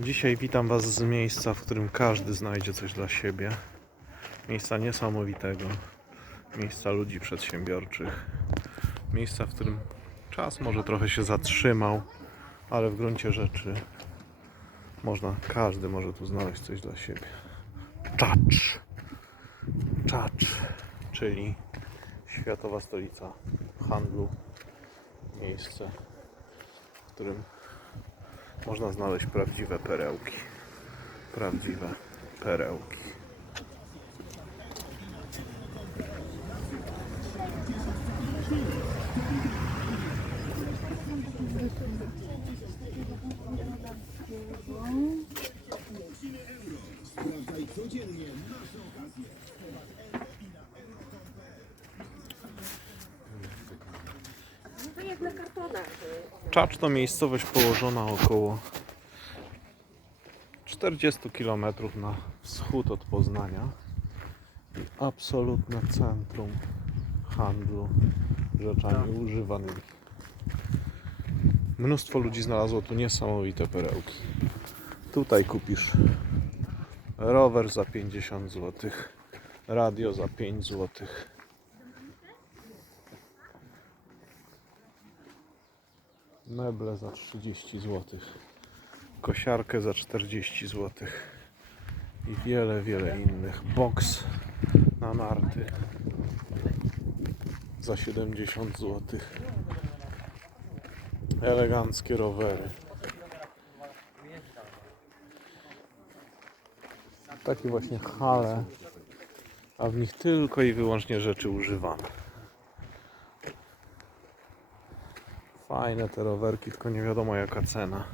Dzisiaj witam Was z miejsca, w którym każdy znajdzie coś dla siebie. Miejsca niesamowitego, miejsca ludzi przedsiębiorczych, miejsca, w którym czas może trochę się zatrzymał, ale w gruncie rzeczy można, każdy może tu znaleźć coś dla siebie. Czacz. Czacz, czyli światowa stolica handlu, miejsce, w którym można znaleźć prawdziwe perełki. Prawdziwe perełki. No to jak na kartonach. Czacz to miejscowość położona około 40 km na wschód od Poznania. I absolutne centrum handlu rzeczami używanymi. Mnóstwo ludzi znalazło tu niesamowite perełki. Tutaj kupisz rower za 50 zł, radio za 5 zł. Meble za 30 zł, kosiarkę za 40 zł i wiele, wiele innych. Box na narty za 70 zł. Eleganckie rowery. Takie właśnie hale, a w nich tylko i wyłącznie rzeczy używane. Fajne te rowerki, tylko nie wiadomo jaka cena.